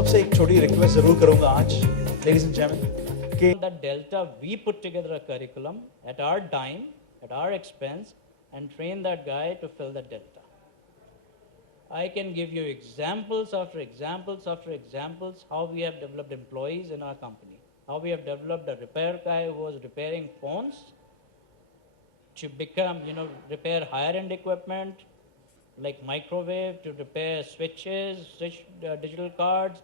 सबसे एक छोटी रिक्वेस्ट जरूर करूंगा आज, ladies and gentlemen, कि that delta, we put together a curriculum at our dime, at our expense, and train that guy to fill the delta. I can give you examples after examples after examples how we have developed employees in our company, how we have developed a repair guy who was repairing phones to become, repair higher-end equipment like microwave, to repair switches, digital cards,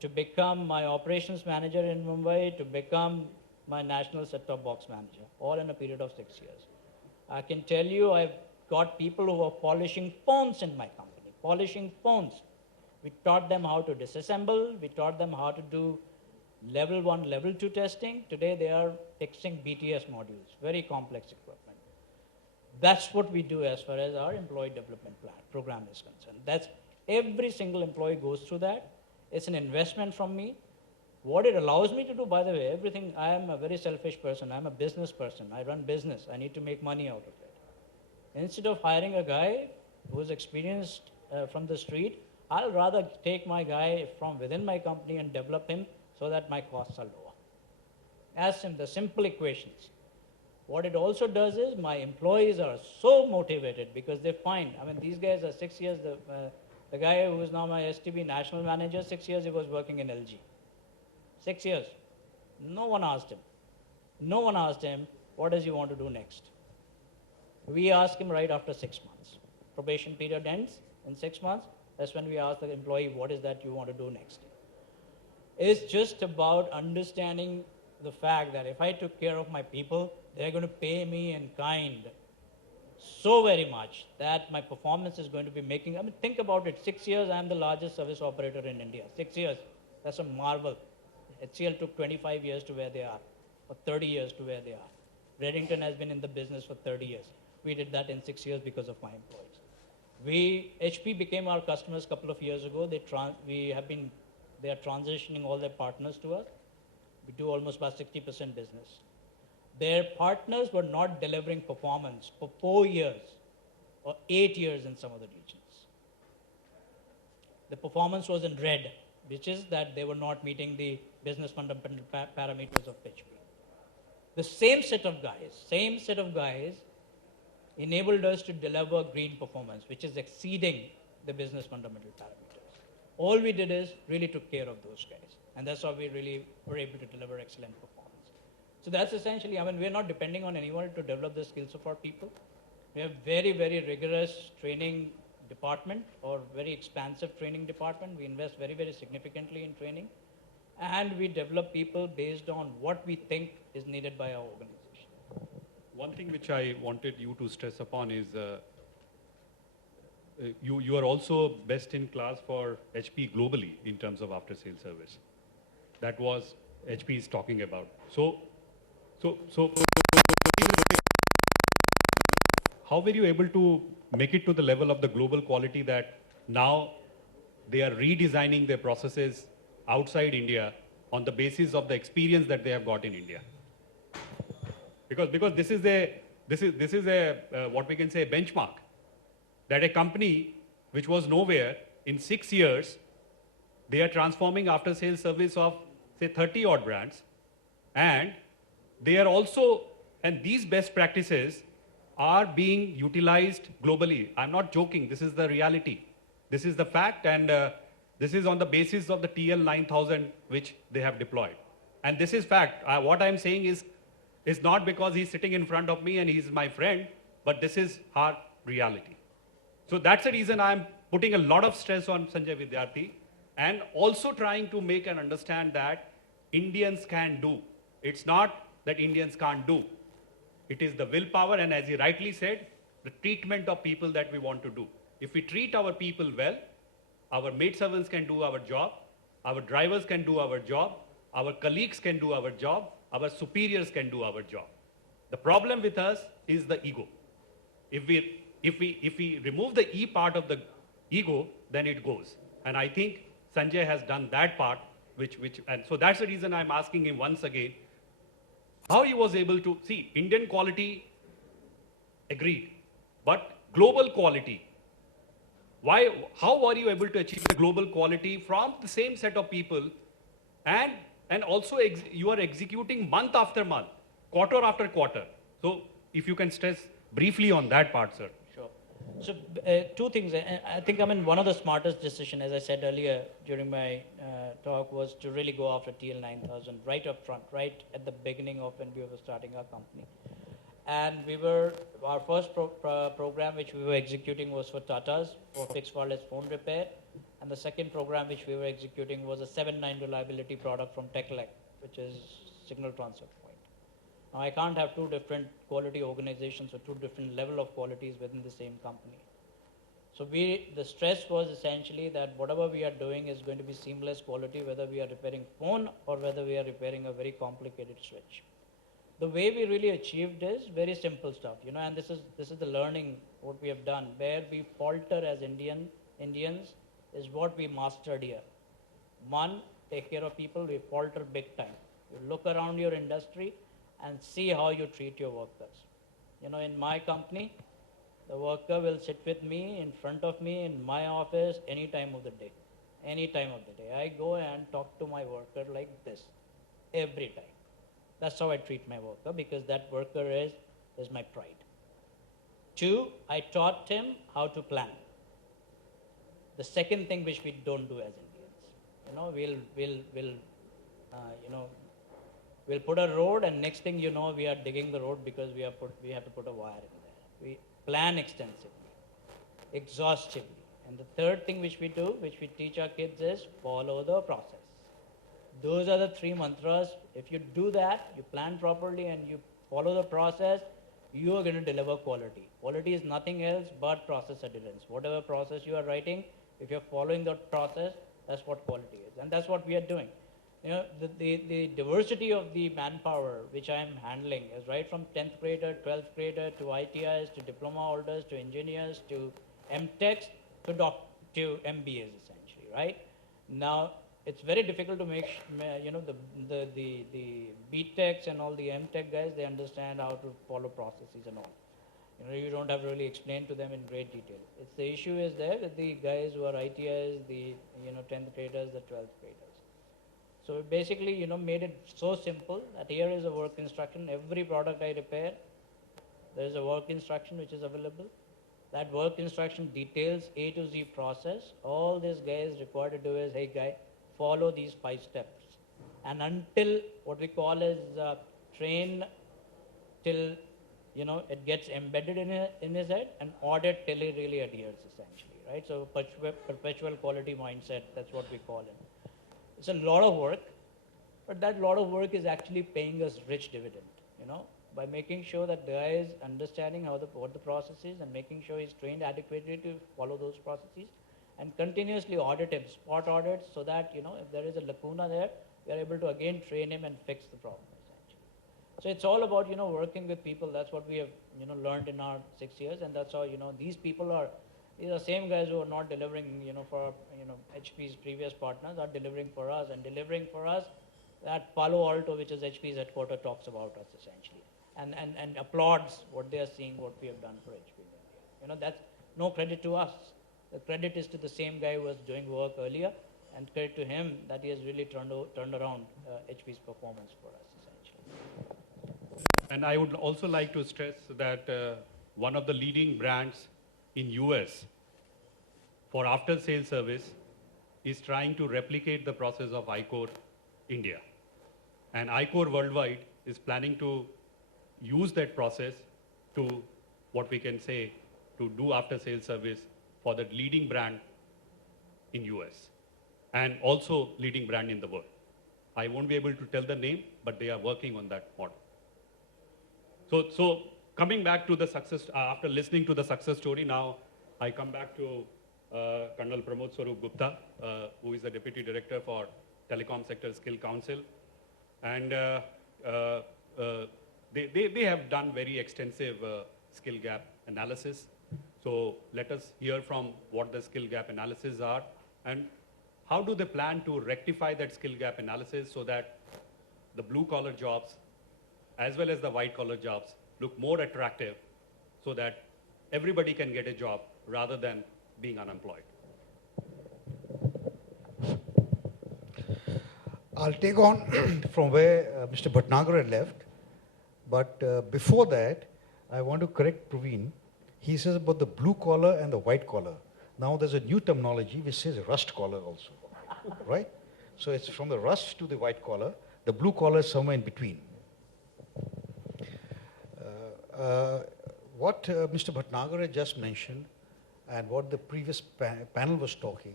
to become my operations manager in Mumbai, to become my national set-top box manager, all in a period of 6 years. I can tell you I've got people who are polishing phones in my company, polishing phones. We taught them how to disassemble, we taught them how to do level 1, level 2 testing. Today they are fixing BTS modules, very complex equipment. That's what we do as far as our employee development program is concerned. That's every single employee goes through that. It's an investment from me. What it allows me to do, by the way, everything, I am a very selfish person. I'm a business person. I run business. I need to make money out of it. Instead of hiring a guy who's experienced from the street, I'll rather take my guy from within my company and develop him so that my costs are lower. As in the simple equations. What it also does is my employees are so motivated because they find, these guys are 6 years, the guy who is now my STB national manager, 6 years he was working in LG. 6 years. No one asked him. No one asked him, what does he want to do next? We ask him right after 6 months. Probation period ends in 6 months. That's when we ask the employee, what is that you want to do next? It's just about understanding the fact that if I took care of my people, they're going to pay me in kind so very much that my performance is going to be making, think about it, 6 years I'm the largest service operator in India. 6 years, that's a marvel. HCL took 25 years to where they are, or 30 years to where they are. Redington has been in the business for 30 years. We did that in 6 years because of my employees. HP became our customers a couple of years ago. They are transitioning all their partners to us. We do almost about 60% business. Their partners were not delivering performance for 4 years or 8 years in some of the regions. The performance was in red, which is that they were not meeting the business fundamental parameters of HP. The same set of guys enabled us to deliver green performance, which is exceeding the business fundamental parameters. All we did is really took care of those guys. And that's how we really were able to deliver excellent performance. So that's essentially, we're not depending on anyone to develop the skills of our people. We have very, very rigorous training department or very expansive training department. We invest very, very significantly in training. And we develop people based on what we think is needed by our organization. One thing which I wanted you to stress upon is you are also best in class for HP globally in terms of after-sales service. That was HP is talking about. So how were you able to make it to the level of the global quality that now they are redesigning their processes outside India on the basis of the experience that they have got in India? Because this is a what we can say benchmark, that a company which was nowhere in 6 years, they are transforming after sales service of say 30 odd brands, and they are also, and these best practices are being utilized globally. I'm not joking, this is the reality. This is the fact, and this is on the basis of the TL 9000 which they have deployed. And this is fact. What I'm saying is not because he's sitting in front of me and he's my friend, but this is our reality. So that's the reason I'm putting a lot of stress on Sanjay Vidyarthi and also trying to make and understand that Indians can do. It's not that Indians can't do. It is the willpower, and as he rightly said, the treatment of people that we want to do. If we treat our people well, our maidservants can do our job, our drivers can do our job, our colleagues can do our job, our superiors can do our job. The problem with us is the ego. If we remove the E part of the ego, then it goes. And I think Sanjay has done that part, and so that's the reason I'm asking him once again, how he was able to, see, Indian quality, agreed, but global quality, How are you able to achieve the global quality from the same set of people, and also you are executing month after month, quarter after quarter? So if you can stress briefly on that part, sir. Sure. So two things. I think one of the smartest decision, as I said earlier during my talk, was to really go after TL 9000 right up front, right at the beginning of when we were starting our company. And our first program which we were executing was for Tata's for fixed wireless phone repair. And the second program which we were executing was a 7.9 reliability product from Techlec, which is signal transfer point. Now I can't have two different quality organizations or two different level of qualities within the same company. So the stress was essentially that whatever we are doing is going to be seamless quality, whether we are repairing phone or whether we are repairing a very complicated switch. The way we really achieved is very simple stuff, and this is the learning what we have done. Where we falter as Indians is what we mastered here. One, take care of people, we falter big time. You look around your industry and see how you treat your workers. In my company, the worker will sit with me in front of me in my office any time of the day. Any time of the day. I go and talk to my worker like this every time. That's how I treat my worker, because that worker is my pride. Two, I taught him how to plan. The second thing which we don't do as Indians, we'll put a road, and next thing you know, we are digging the road because we have to put a wire in there. We plan extensively, exhaustively. And the third thing which we do, which we teach our kids, is follow the process. Those are the three mantras. If you do that, you plan properly and you follow the process, you are going to deliver quality. Quality is nothing else but process adherence. Whatever process you are writing, if you're following that process, that's what quality is. And that's what we are doing. The diversity of the manpower which I am handling is right from 10th grader, 12th grader, to ITIs, to diploma holders, to engineers, to MTechs, to MBAs essentially, right? Now, it's very difficult to make, the BTechs and all the MTech guys, they understand how to follow processes and all. You don't have to really explain to them in great detail. The issue is there with the guys who are ITIs, the 10th graders, the 12th graders. So basically, made it so simple that here is a work instruction. Every product I repair, there is a work instruction which is available. That work instruction details A to Z process. All this guy is required to do is, hey guy, follow these 5 steps. And until what we call is train till it gets embedded in his head, and audit till he really adheres essentially, right? So perpetual quality mindset, that's what we call it. It's a lot of work, but that lot of work is actually paying us rich dividend, by making sure that the guy is understanding what the process is and making sure he's trained adequately to follow those processes, and continuously audit him, spot audits, so that, if there is a lacuna there, we are able to again train him and fix the problem essentially. So it's all about, working with people. That's what we have, learned in our 6 years, and that's how, these are same guys who are not delivering, for, HP's previous partners are delivering for us, and delivering for us that Palo Alto, which is HP's headquarters, talks about us essentially, and applauds what they are seeing, what we have done for HP in India. That's no credit to us. The credit is to the same guy who was doing work earlier, and credit to him that he has really turned around HP's performance for us essentially. And I would also like to stress that one of the leading brands in US for after sales service is trying to replicate the process of IQOR India. And IQOR worldwide is planning to use that process to, what we can say, to do after sales service for the leading brand in US and also leading brand in the world. I won't be able to tell the name, but they are working on that model. So coming back to the success, after listening to the success story, now I come back to Colonel Pramod Swarup Gupta, who is the Deputy Director for Telecom Sector Skill Council. And they have done very extensive skill gap analysis. So let us hear from what the skill gap analysis are, and how do they plan to rectify that skill gap analysis so that the blue collar jobs as well as the white collar jobs look more attractive, so that everybody can get a job rather than being unemployed. I'll take on from where Mr. Bhatnagar had left. But before that, I want to correct Praveen. He says about the blue collar and the white collar. Now there's a new terminology which says rust collar also, right? So it's from the rust to the white collar. The blue collar is somewhere in between. What Mr. Bhatnagar had just mentioned and what the previous panel was talking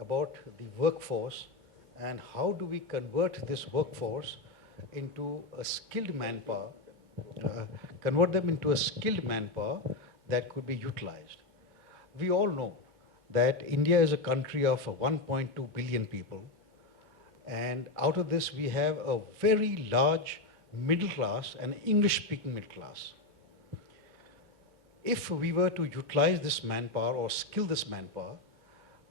about the workforce and how do we convert this workforce into a skilled manpower, convert them into a skilled manpower that could be utilized. We all know that India is a country of 1.2 billion people, and out of this we have a very large middle class and English-speaking middle class. If we were to utilize this manpower or skill this manpower,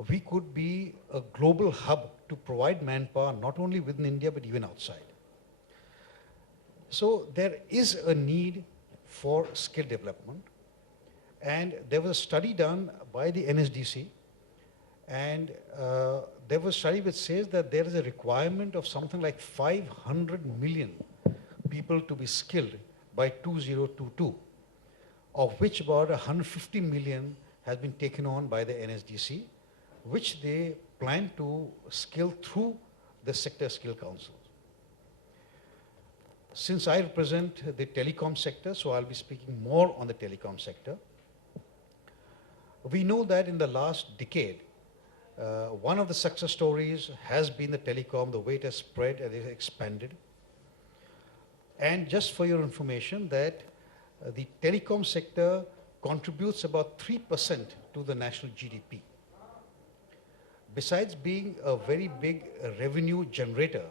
we could be a global hub to provide manpower not only within India but even outside. So there is a need for skill development, and there was a study done by the NSDC, and there was a study which says that there is a requirement of something like 500 million people to be skilled by 2022, of which about 150 million has been taken on by the NSDC, which they plan to skill through the sector skill councils. Since I represent the telecom sector, so I'll be speaking more on the telecom sector. We know that in the last decade, one of the success stories has been the telecom, the way it has spread and it has expanded. And just for your information, that the telecom sector contributes about 3% to the national GDP. Besides being a very big revenue generator,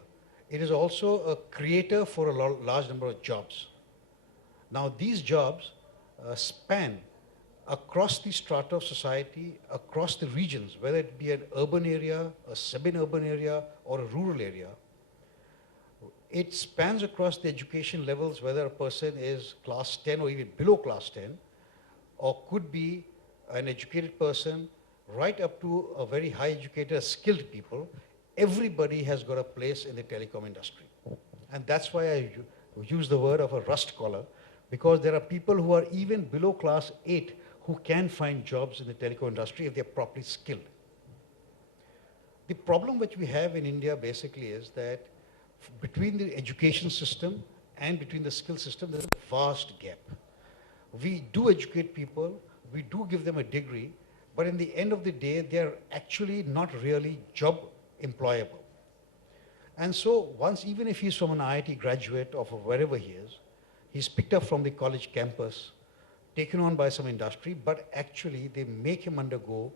it is also a creator for a large number of jobs. Now these jobs span across the strata of society, across the regions, whether it be an urban area, a semi-urban area, or a rural area. It spans across the education levels, whether a person is class 10 or even below class 10, or could be an educated person, right up to a very high educated, skilled people. Everybody has got a place in the telecom industry. And that's why I use the word of a rust collar, because there are people who are even below class 8 who can find jobs in the telecom industry if they're properly skilled. The problem which we have in India basically is that between the education system and between the skill system, there's a vast gap. We do educate people, we do give them a degree, but in the end of the day, they're actually not really job employable. And so once, even if he's from an IIT graduate or from wherever he is, he's picked up from the college campus, taken on by some industry, but actually they make him undergo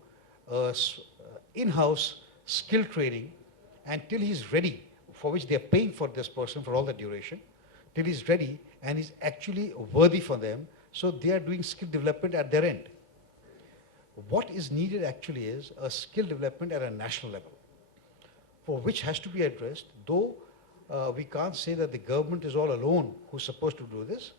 in-house skill training until he's ready, for which they're paying for this person for all the duration, till he's ready and he's actually worthy for them. So they are doing skill development at their end. What is needed actually is a skill development at a national level, for which has to be addressed, though we can't say that the government is all alone who's supposed to do this.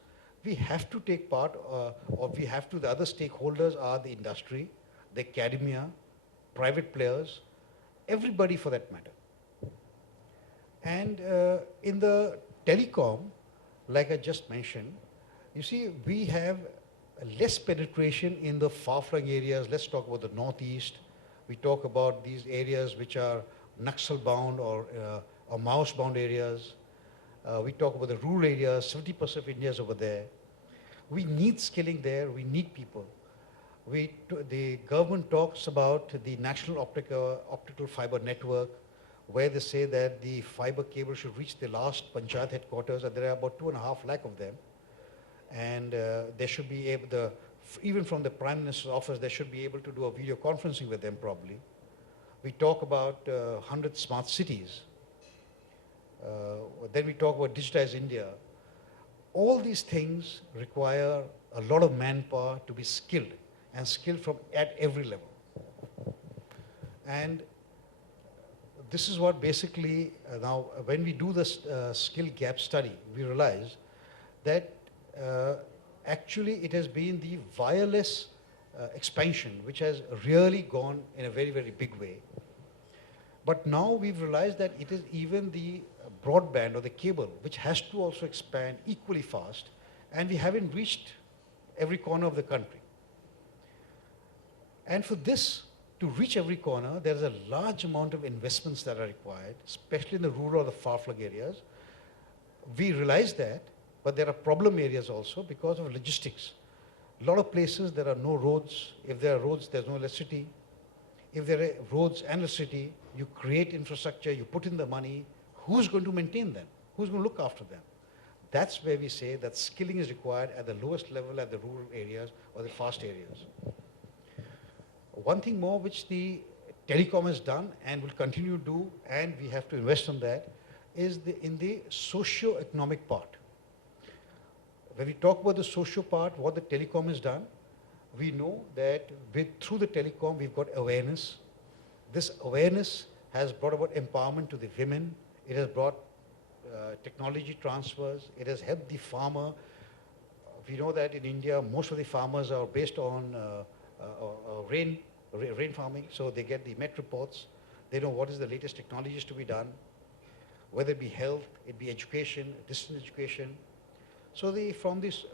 We have to take part, or we have to, the other stakeholders are the industry, the academia, private players, everybody for that matter. And in the telecom, like I just mentioned, you see, we have less penetration in the far-flung areas. Let's talk about the Northeast. We talk about these areas which are Naxal-bound or Maoist-bound areas. We talk about the rural areas, 70% of India is over there. We need skilling there, we need people. The government talks about the national optical fiber network, where they say that the fiber cable should reach the last Panchayat headquarters, and there are about 2.5 lakh of them. And they should be able, even from the Prime Minister's office, they should be able to do a video conferencing with them probably. We talk about 100 smart cities. Then we talk about digitized India. All these things require a lot of manpower to be skilled, and skilled from at every level. And this is what basically, now when we do this skill gap study, we realize that actually it has been the wireless expansion, which has really gone in a very, very big way. But now we've realized that it is even the broadband or the cable which has to also expand equally fast, and we haven't reached every corner of the country. And for this to reach every corner, there is a large amount of investments that are required, especially in the rural or the far-flung areas. We realize that, but there are problem areas also because of logistics. A lot of places there are no roads. If there are roads, there's no electricity. If there are roads and electricity, you create infrastructure, you put in the money. Who's going to maintain them? Who's going to look after them? That's where we say that skilling is required at the lowest level at the rural areas or the fast areas. One thing more which the telecom has done and will continue to do, and we have to invest on that, is in the socio-economic part. When we talk about the socio part, what the telecom has done, we know that through the telecom we've got awareness. This awareness has brought about empowerment to the women. It has brought technology transfers. It has helped the farmer. We know that in India most of the farmers are based on rain farming, so they get the Met reports. They know what is the latest technologies to be done, whether it be health, it be education, distance education. So from this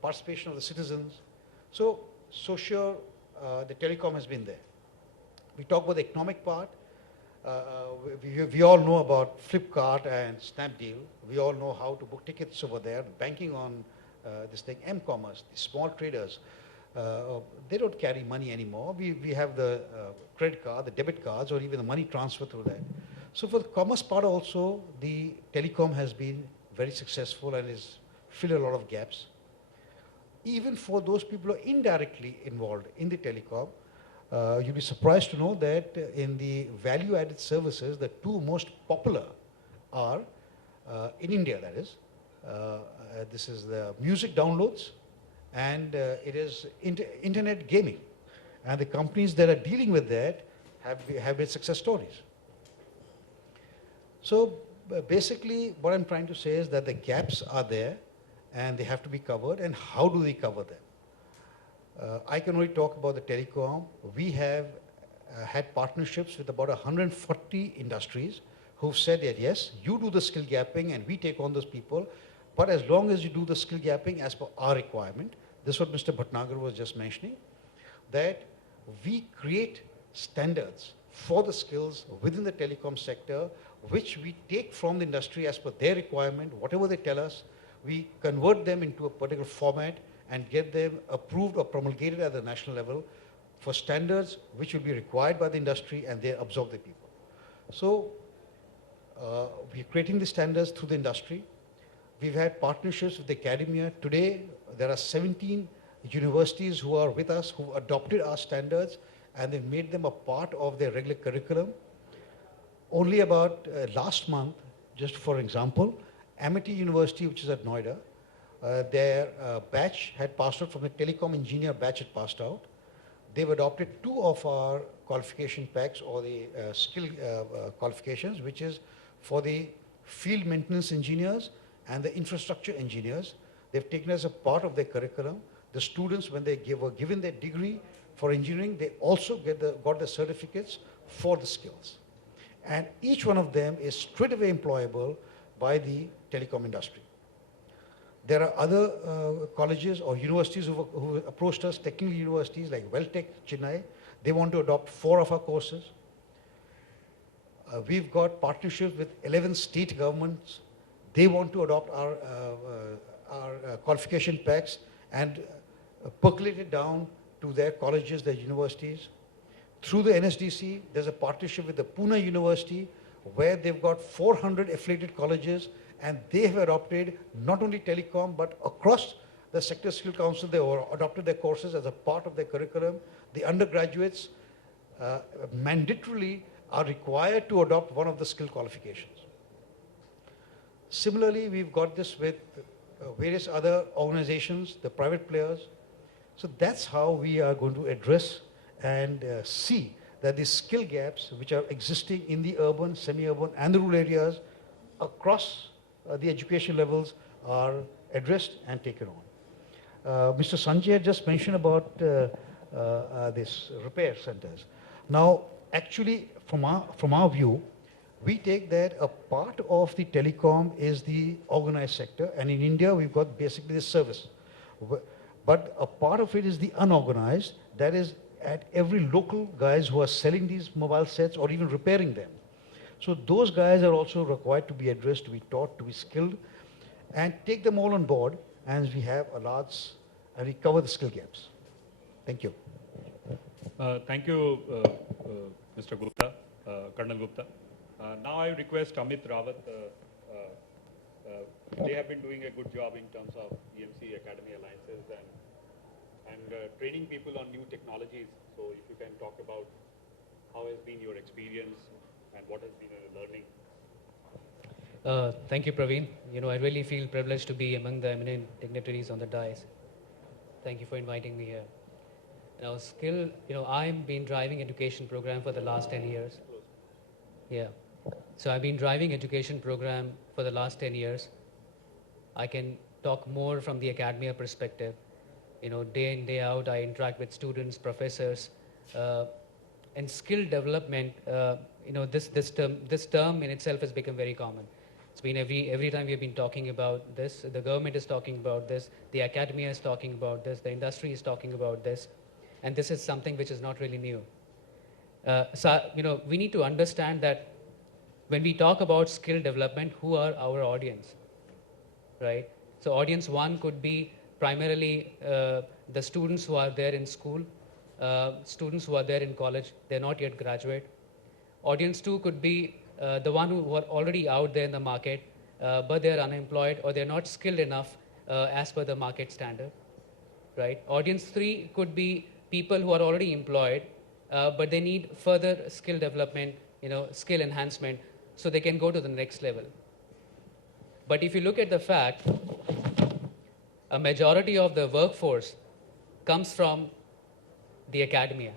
participation of the citizens, so social, the telecom has been there. We talk about the economic part. We all know about Flipkart and Snapdeal. We all know how to book tickets over there. Banking on this thing, M-commerce, the small traders, they don't carry money anymore. We have the credit card, the debit cards, or even the money transfer through that. So for the commerce part also, the telecom has been very successful and is filled a lot of gaps. Even for those people who are indirectly involved in the telecom, you'll be surprised to know that in the value-added services, the two most popular are, in India that is, this is the music downloads and it is internet gaming. And the companies that are dealing with that have been success stories. So basically what I'm trying to say is that the gaps are there and they have to be covered, and how do we cover them? I can only talk about the telecom. We have had partnerships with about 140 industries who've said that yes, you do the skill gapping and we take on those people, but as long as you do the skill gapping as per our requirement, this is what Mr. Bhatnagar was just mentioning, that we create standards for the skills within the telecom sector, which we take from the industry as per their requirement, whatever they tell us, we convert them into a particular format and get them approved or promulgated at the national level for standards which will be required by the industry, and they absorb the people. So we're creating the standards through the industry. We've had partnerships with the academia. Today, there are 17 universities who are with us, who adopted our standards, and they've made them a part of their regular curriculum. Only about last month, just for example, Amity University, which is at Noida, their batch had passed out, from the telecom engineer batch had passed out. They've adopted 2 of our qualification packs, or the skill qualifications, which is for the field maintenance engineers and the infrastructure engineers. They've taken as a part of their curriculum. The students, when they were given their degree for engineering, they also got the certificates for the skills. And each one of them is straight away employable by the telecom industry. There are other colleges or universities who approached us, technical universities like Welltech, Chennai. They want to adopt 4 of our courses. We've got partnerships with 11 state governments. They want to adopt our qualification packs and percolate it down to their colleges, their universities. Through the NSDC, there's a partnership with the Pune University, where they've got 400 affiliated colleges, and they have adopted not only telecom, but across the Sector Skill Council, they have adopted their courses as a part of their curriculum. The undergraduates mandatorily are required to adopt one of the skill qualifications. Similarly, we've got this with various other organizations, the private players. So that's how we are going to address and see that the skill gaps which are existing in the urban, semi-urban and the rural areas across the education levels are addressed and taken Mr. Sanjay just mentioned about this repair centers. Now, actually, from our view, we take that a part of the telecom is the organized sector, and in India we've got basically the service. But a part of it is the unorganized, that is at every local guys who are selling these mobile sets or even repairing them. So those guys are also required to be addressed, to be taught, to be skilled, and take them all on board, and we have a large, and we cover the skill gaps. Thank you. Thank you, Mr. Gupta, Colonel Gupta. Now I request Amit Rawat. They have been doing a good job in terms of EMC Academy Alliances and training people on new technologies. So if you can talk about how has been your experience and what has been your learning. Thank you, Praveen. I really feel privileged to be among the eminent dignitaries on the dais. Thank you for inviting me here. Now, I've been driving education program for the last 10 years. Yeah. So I've been driving education program for the last 10 years. I can talk more from the academia perspective. Day in, day out, I interact with students, professors, and skill development. This term in itself has become very common. It's been every time we've been talking about this, the government is talking about this, the academia is talking about this, the industry is talking about this, and this is something which is not really new. We need to understand that when we talk about skill development, who are our audience, right? So audience one could be primarily the students who are there in school, students who are there in college, they're not yet graduate. Audience two could be the one who are already out there in the market, but they're unemployed or they're not skilled enough as per the market standard, right? Audience three could be people who are already employed, but they need further skill development, skill enhancement, so they can go to the next level. But if you look at the fact, a majority of the workforce comes from the academia.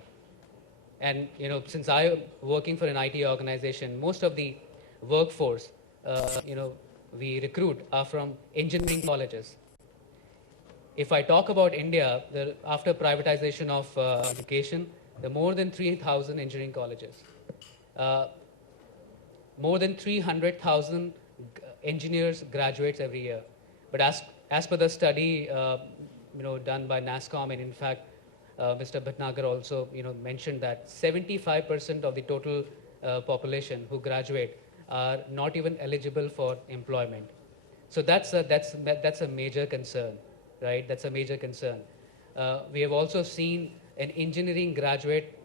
And since I'm working for an IT organization, most of the workforce, we recruit are from engineering colleges. If I talk about India, after privatization of education, there are more than 3,000 engineering colleges. More than 300,000 engineers graduates every year. But as per the study, done by NASSCOM, and in fact, Mr. Bhatnagar also, mentioned that 75% of the total population who graduate are not even eligible for employment. So that's a major concern, right? That's a major concern. We have also seen an engineering graduate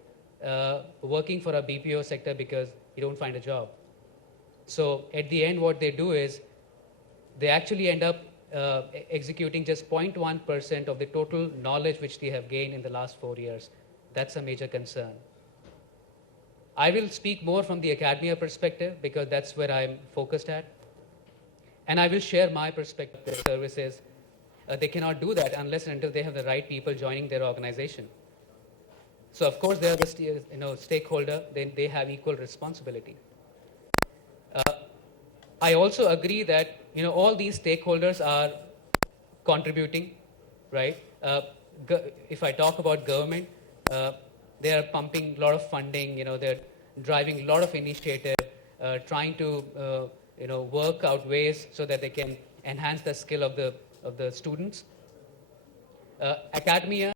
working for a BPO sector because he don't find a job. So at the end, what they do is they actually end up executing just 0.1% of the total knowledge which they have gained in the last 4 years. That's a major concern. I will speak more from the academia perspective because that's where I'm focused at. And I will share my perspective of their services. They cannot do that unless and until they have the right people joining their organization. So of course they are the stakeholder, then they have equal responsibility. I also agree that all these stakeholders are contributing, right? If I talk about government, they are pumping a lot of funding. They're driving a lot of initiative, trying to work out ways so that they can enhance the skill of the students. Academia